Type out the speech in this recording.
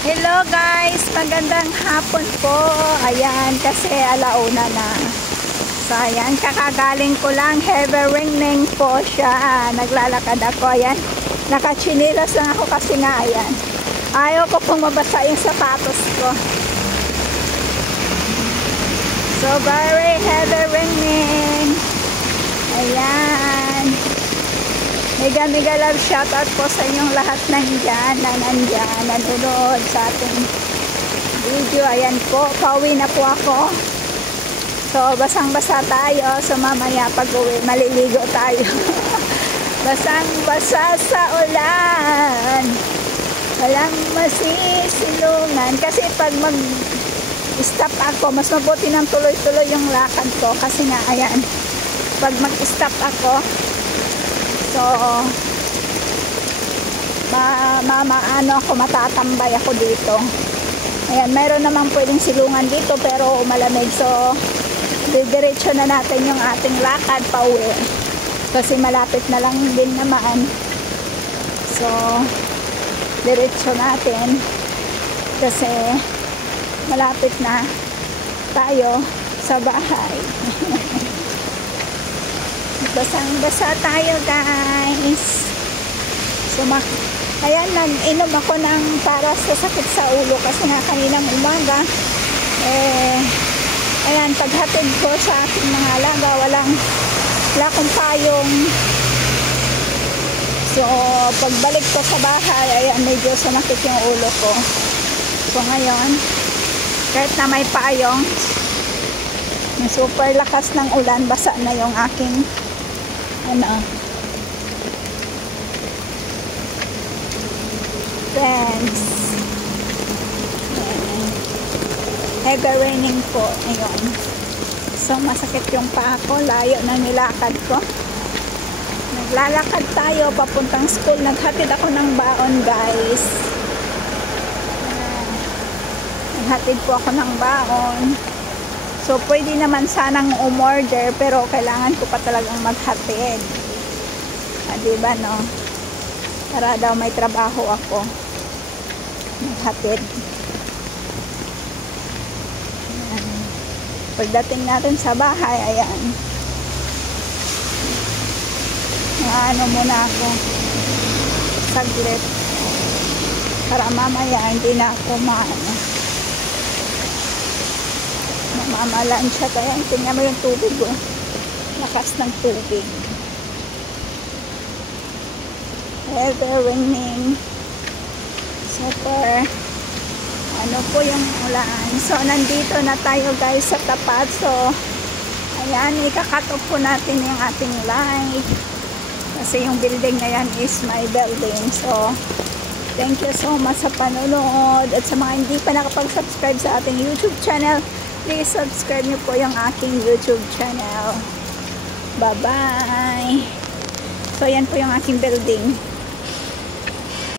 Hello guys, magandang hapon po. Ayan, kasi alauna na. So ayan, kakagaling ko lang. Heavy raining po siya. Naglalakad ako. Ayan, nakachinilas lang ako kasi nga ayan. Ayaw ko pong mabasa yung sapatos ko. So very heavy raining. Ayan. Mega love shoutout po sa inyong lahat nandyan, nanonood sa ating video. Ayan po, pauwi na po ako. So, basang-basa tayo. So, mamaya pag-uwi, maliligo tayo. Basang-basa sa ulan. Walang masisilungan. Kasi pag mag-stop ako, mas mabuti ng tuloy-tuloy yung lakad ko. Kasi nga, ayan, pag mag-stop ako, so, ano ako, matatambay ako dito. Ayan, meron naman pwedeng silungan dito pero malamig. So, didiretso na natin yung ating lakad pa uwi. Kasi malapit na lang din naman. So, diretso natin. Kasi malapit na tayo sa bahay. Basang-basa tayo guys. So, ayan, nag-inom ako ng para sa sakit sa ulo kasi nga kaninang umaga ayan, paghatid ko sa aking mga alaga, wala akong payong. So, pagbalik ko sa bahay, ayan, medyo sumakit yung ulo ko. So, ngayon, kahit na may payong, super lakas ng ulan, basa na yung aking friends. Heavy raining po ngayon. So masakit yung paa ko, layo ng nilakad ko. Naglalakad tayo papuntang school. Naghatid ako ng baon guys. Naghatid po ako ng baon. So, pwede naman sanang umorder, pero kailangan ko pa talagang maghatid. Diba, no? Para daw may trabaho ako. Maghatid. Ayan. Pagdating natin sa bahay, ayan. Ano muna ako. Saglit. Para mamaya, hindi na ako mamalaan siya. Kaya tingnan mo yung tubig, oh. Lakas ng tubig. Heavy raining. Super ano po yung ulan. So nandito na tayo guys sa tapat. So ayan, ika-cut off po natin yung ating light kasi yung building na yan is my building. So thank you so much sa panonood. At sa mga hindi pa nakapag-subscribe sa ating YouTube channel, please subscribe nyo po yung aking YouTube channel. Bye-bye! So, yan po yung aking building.